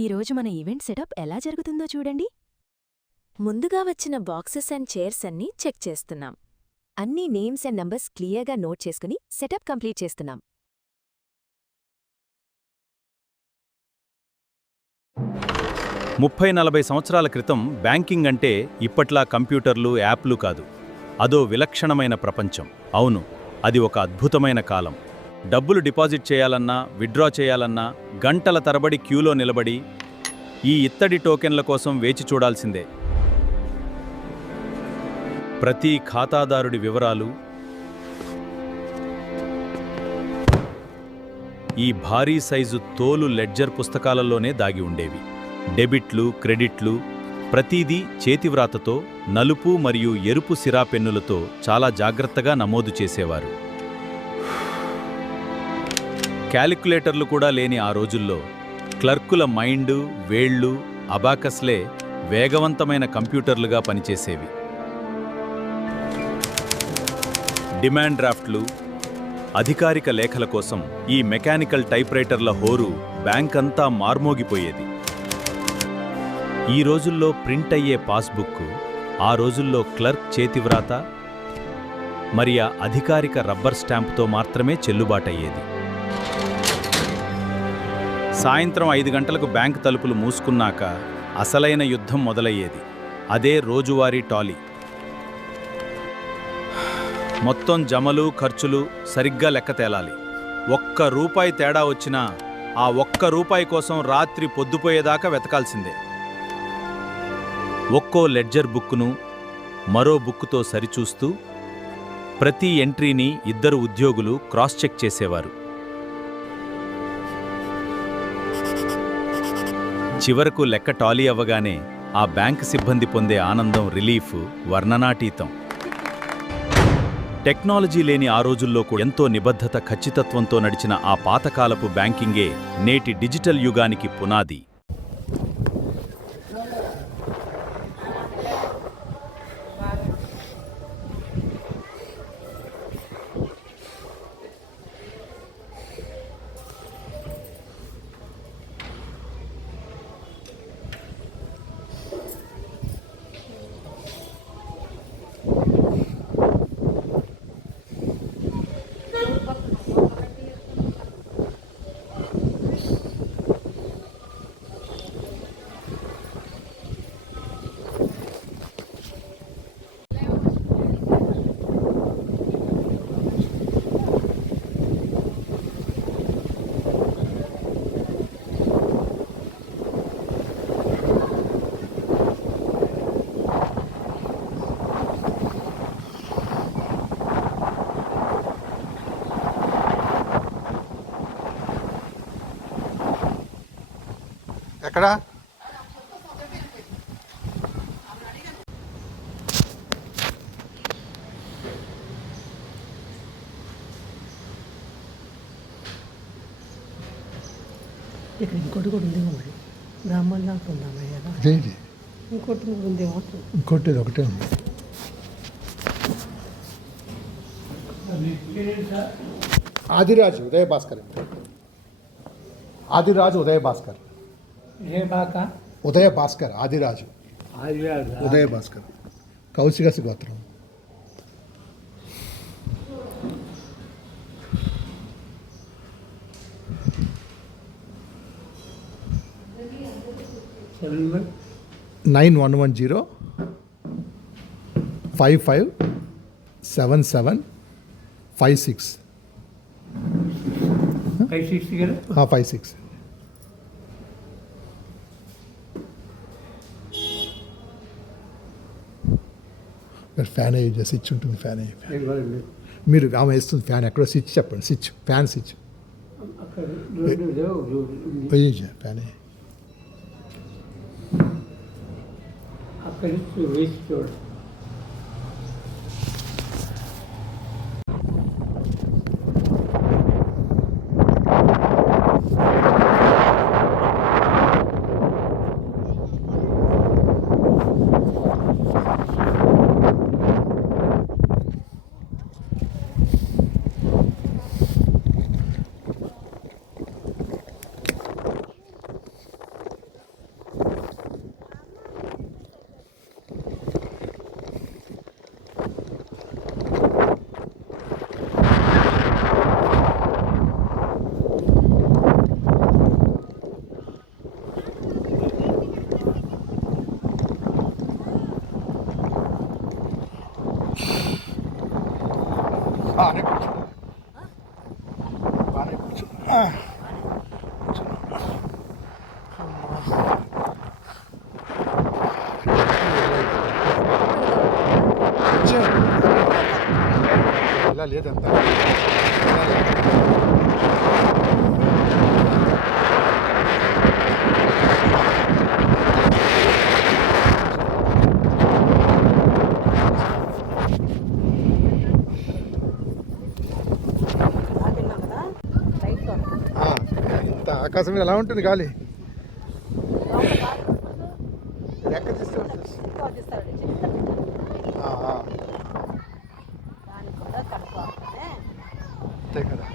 ఈరోజు మన event setup ఎలా జరుగుతుందో చూడండి. ముందుగా వచ్చిన బాక్సెస్ అండ్ చైర్స్ అన్నీ చెక్ చేస్తున్నాం. అన్ని నేమ్స్ అండ్ నంబర్స్ క్లియర్గా నోట్ చేసుకుని సెటప్ కంప్లీట్ చేస్తున్నాం. ముప్పై 40 సంవత్సరాల క్రితం బ్యాంకింగ్ అంటే ఇప్పట్లా కంప్యూటర్లు, యాప్లు కాదు. అదో విలక్షణమైన ప్రపంచం. అవును, అది ఒక అద్భుతమైన కాలం. డబ్బులు డిపాజిట్ చేయాలన్నా, విత్డ్రా చేయాలన్నా గంటల తరబడి క్యూలో నిలబడి ఈ ఇత్తడి టోకెన్ల కోసం వేచి చూడాల్సిందే. ప్రతి ఖాతాదారుడి వివరాలు ఈ భారీ సైజు తోలు లెడ్జర్ పుస్తకాలలోనే దాగి ఉండేవి. డెబిట్లు, క్రెడిట్లు ప్రతీదీ చేతివ్రాతతో, నలుపు మరియు ఎరుపు సిరా పెన్నులతో చాలా జాగ్రత్తగా నమోదు చేసేవారు. క్యాలిక్యులేటర్లు కూడా లేని ఆ రోజుల్లో క్లర్కుల మైండు, వేళ్లు, అబాకస్లే వేగవంతమైన కంప్యూటర్లుగా పనిచేసేవి. డిమాండ్ డ్రాఫ్ట్లు, అధికారిక లేఖల కోసం ఈ మెకానికల్ టైప్రైటర్ల హోరు బ్యాంకంతా మార్మోగిపోయేది. ఈ రోజుల్లో ప్రింట్ అయ్యే పాస్బుక్, ఆ రోజుల్లో క్లర్క్ చేతివ్రాత మరి ఆ అధికారిక రబ్బర్ స్టాంపుతో మాత్రమే చెల్లుబాటయ్యేది. సాయంత్రం 5 గంటలకు బ్యాంక్ తలుపులు మూసుకున్నాక అసలైన యుద్ధం మొదలయ్యేది. అదే రోజువారీ టాలీ. మొత్తం జమలు, ఖర్చులు సరిగ్గా లెక్క తేలాలి. ₹1 తేడా వచ్చినా ఆ ₹1 కోసం రాత్రి పొద్దుపోయేదాకా వెతకాల్సిందే. ఒక్కో లెడ్జర్ బుక్కును మరో బుక్కుతో సరిచూస్తూ ప్రతి ఎంట్రీని 2 ఉద్యోగులు క్రాస్ చెక్ చేసేవారు. చివరకు లెక్క టాలీ అవ్వగానే ఆ బ్యాంక్ సిబ్బంది పొందే ఆనందం, రిలీఫ్ వర్ణనాతీతం. టెక్నాలజీ లేని ఆ రోజుల్లో కూడా ఎంతో నిబద్ధత, ఖచ్చితత్వంతో నడిచిన ఆ పాతకాలపు బ్యాంకింగే నేటి డిజిటల్ యుగానికి పునాది. ఎక్కడ ఇక్కడ ఇంకోటి కూడా ఉందేమో మరి బ్రాహ్మణ్ దాకా ఉందామా కదా ఇదేంటి ఇంకోటి కూడా ఉందేమో ఇంకోటి ఒకటే ఉంది. ఆదిరాజు ఉదయ భాస్కర్. ఆదిరాజు ఉదయ భాస్కర్. ఉదయ భాస్కర్. ఆదిరాజు ఉదయ భాస్కర్. కౌశికస్ గోత్రం. సెవెన్ 9110 5577 56 56. ఫ్యాన్ అయ్యి స్విచ్ ఉంటుంది. ఫ్యాన్ అయ్యి మీరు ఆమె వేస్తుంది ఫ్యాన్. ఎక్కడో స్విచ్ చెప్పండి. స్విచ్, ఫ్యాన్ స్విచ్ ఫ్యాన్ అయ్యి అక్కడ వేసి చూడండి. లేదంతా ఇంత ఆకాశం మీద ఎలా ఉంటుంది గాలి ఎక్కడ తీసుకోవచ్చు అంతే కదా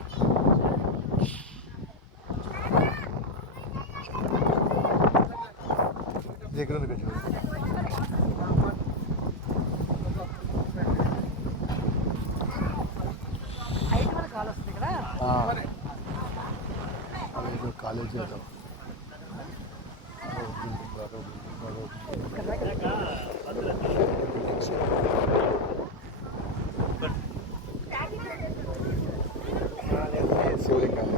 దగ్గర ఉంది కదా కాలేజ్ ఏదో శివలింగం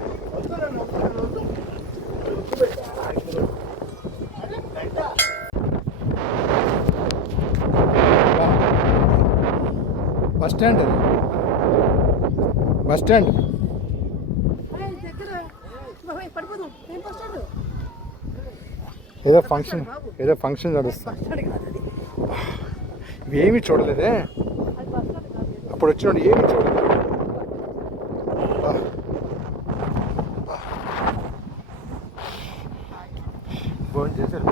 బస్ స్టాండ్ బస్ స్టాండ్ ఏదో ఫంక్షన్ నడుస్తుంది ఏమీ చూడలేదే అప్పుడు వచ్చినప్పుడు ఏమీ చూడలేదు భోజనం చేశారు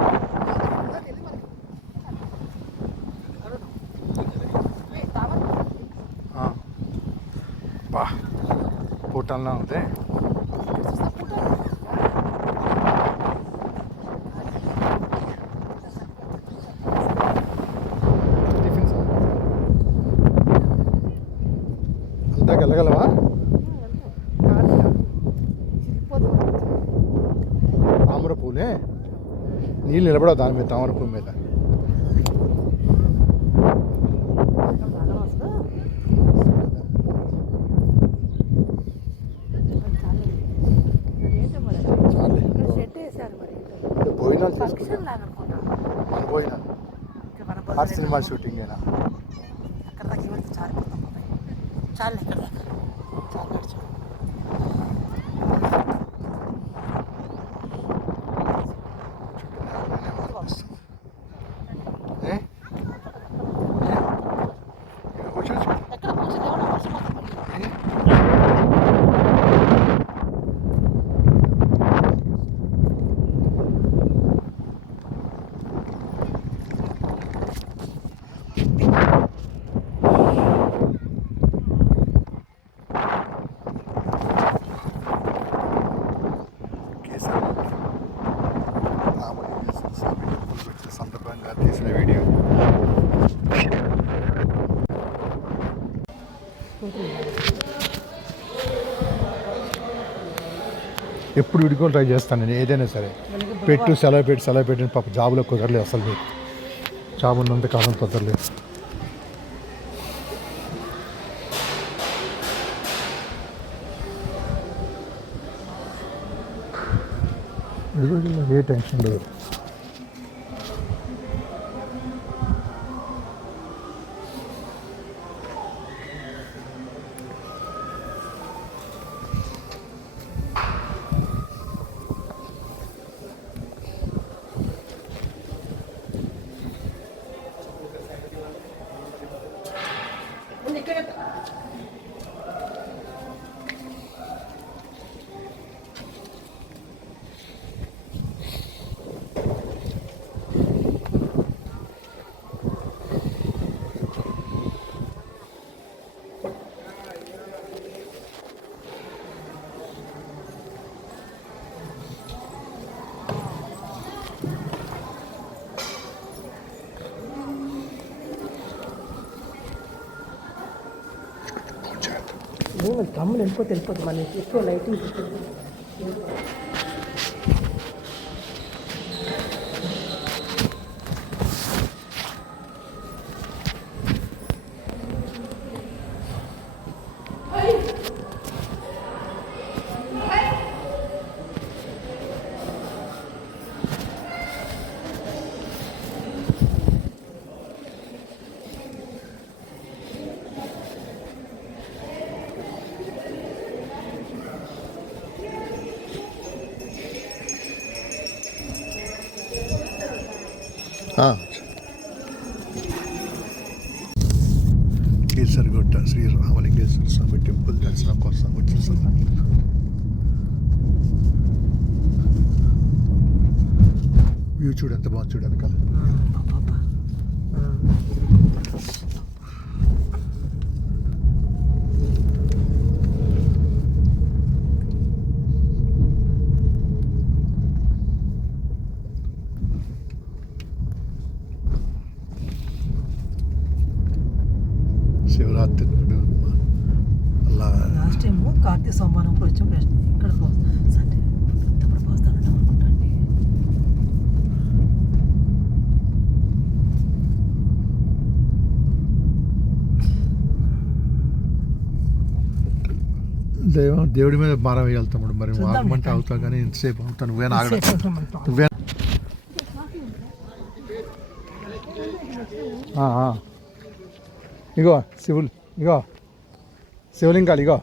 బా హోటల్లా ఉంది అందాక వెళ్ళగలవా తామర పూలే నీళ్ళు నిలబడవు దాని మీద తామర పువ్వు మీద భోజనాలు చేసుకుంటాం మన భోజనాలు ఆ సినిమా షూటింగ్ అయినా చాలు ఎక్కడ చాలు నడిచి ఎక్కడ కూర్చొని ఎవరో మర్చిపోతాం సందర్భంగా తీసిన వీడియో ఎప్పుడు విడుకోలు ట్రై చేస్తాను నేను ఏదైనా సరే సెలవు పెట్టి పాప జాబులో కుదరలేదు అసలు మీకు జాబ్ ఉన్నంత కాలం కుదరలేదు విడుకోలు ఏ టెన్షన్ లేదు తమ్ముడు వెళ్ళిపోతుంది మనకి ఎక్కువ లైటింగ్ పెట్టింది కేసరిగొట్ట శ్రీ రామలింగేశ్వర స్వామి టెంపుల్ దర్శనం కోసం వచ్చేసాం. వ్యూ చూడు ఎంత బాగుంది, చూడు వెనకాల. శివరాత్రి నాడు అలా లాస్ట్ టైం కార్తీక సోమవారం అప్పుడు వచ్చాం. ఇక్కడ సండే ఇప్పుడు పోస్తానంటాం అనుకుంటా అండి. దేవుడి మీద భారం వేయగలుగుతాం. మరి చూద్దాం. ఆగమంటే అవుతావు కానీ ఇంతసేపు అవుతాను. నువ్వేనా ఆగడం? చేసేస్తామంటాం. నువ్వే ఇగో శివలింగాలు ఇగో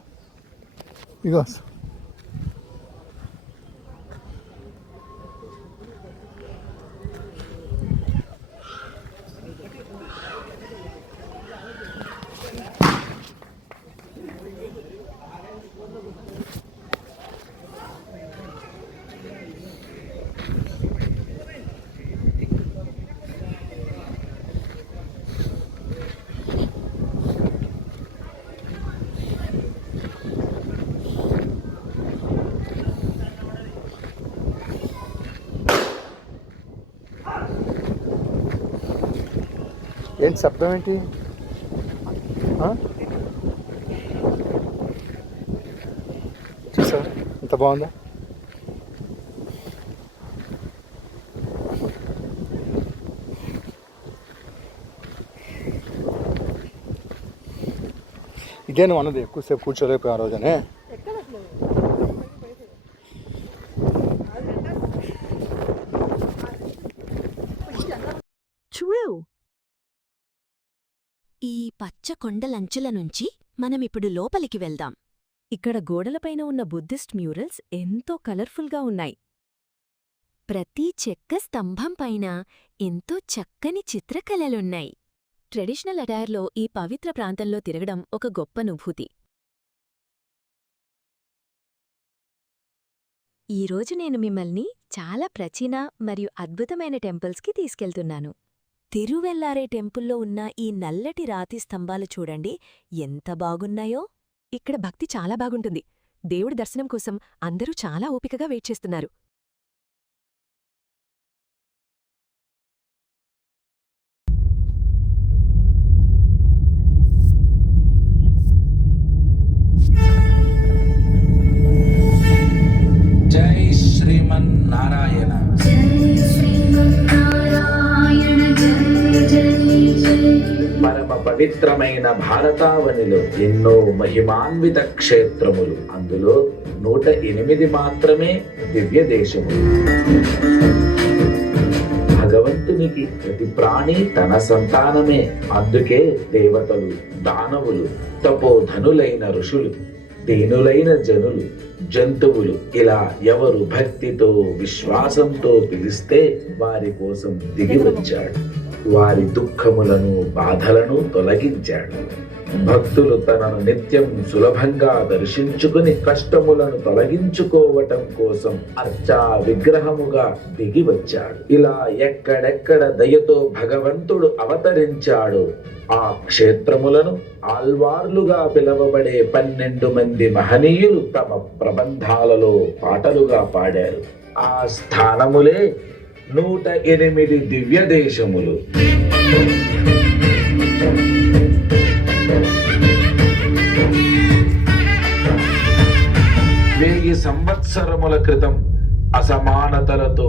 ఏంటి శబ్దం ఏంటి? చూసావా ఎంత బాగుందా? ఇదే నువ్వు అన్నది, ఎక్కువసేపు కూర్చోలేకపోయా ఆ రోజనే. చూడు, ఈ పచ్చ కొండలంచుల నుంచి మనమిప్పుడు లోపలికి వెళ్దాం. ఇక్కడ గోడలపైన ఉన్న బుద్ధిస్ట్ మ్యూరల్స్ ఎంతో కలర్ఫుల్గా ఉన్నాయి. ప్రతి చెక్క స్తంభం పైన ఎంతో చక్కని చిత్రకళలున్నాయి. ట్రెడిషనల్ అటైర్లో ఈ పవిత్ర ప్రాంతంలో తిరగడం ఒక గొప్ప అనుభూతి. ఈరోజు నేను మిమ్మల్ని చాలా ప్రాచీన మరియు అద్భుతమైన టెంపుల్స్కి తీసుకెళ్తున్నాను. తిరువెల్లారే టెంపుల్లో ఉన్న ఈ నల్లటి రాతి స్తంభాలు చూడండి, ఎంత బాగున్నాయో. ఇక్కడ భక్తి చాలా బాగుంటుంది. దేవుడి దర్శనం కోసం అందరూ చాలా ఓపికగా వెయిట్ చేస్తున్నారు. జై శ్రీమన్నారాయణ. పరమ పవిత్రమైన భారతావనిలో ఎన్నో మహిమాన్విత క్షేత్రములు, అందులో 108 మాత్రమే దివ్య దేశములు. భగవంతునికి ప్రతి ప్రాణి తన సంతానమే. అందుకే దేవతలు, దానవులు, తపోధనులైన ఋషులు, దీనులైన జనులు, జంతువులు ఇలా ఎవరు భక్తితో విశ్వాసంతో పిలిస్తే వారి కోసం దిగి వచ్చాడు. వారి దుఃఖములను బాధలను తొలగించాడు. భక్తులు తనను నిత్యం సులభంగా దర్శించుకుని కష్టములను తొలగించుకోవటం కోసం అర్చా విగ్రహముగా దిగి వచ్చాడు. ఇలా ఎక్కడెక్కడ దయతో భగవంతుడు అవతరించాడో ఆ క్షేత్రములను ఆల్వార్లుగా పిలవబడే 12 మంది మహనీయులు తమ ప్రబంధాలలో పాటలుగా పాడారు. ఆ స్థానములే 108 దివ్య దేశములు. వెయ్యి సంవత్సరముల క్రితం అసమానతలతో,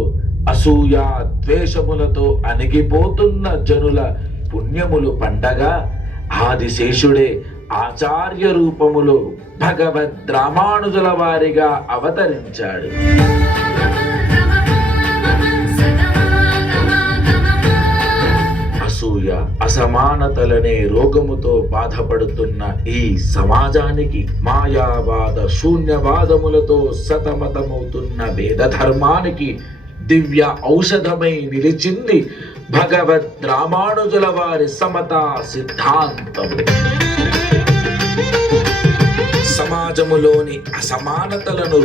అసూయ ద్వేషములతో అణిగిపోతున్న జనుల పుణ్యములు పండగా ఆదిశేషుడే ఆచార్య రూపములో భగవద్ రామానుజుల వారిగా అవతరించాడు. అసూయ, అసమానతలనే రోగముతో బాధపడుతున్న ఈ సమాజానికి, మాయావాద శూన్యవాదములతో సతమతమవుతున్న వేద ధర్మానికి దివ్య ఔషధమై నిలిచింది భగవద్ రామానుజుల వారి సమతా సిద్ధాంతం. సమాజములోని అసమానతలను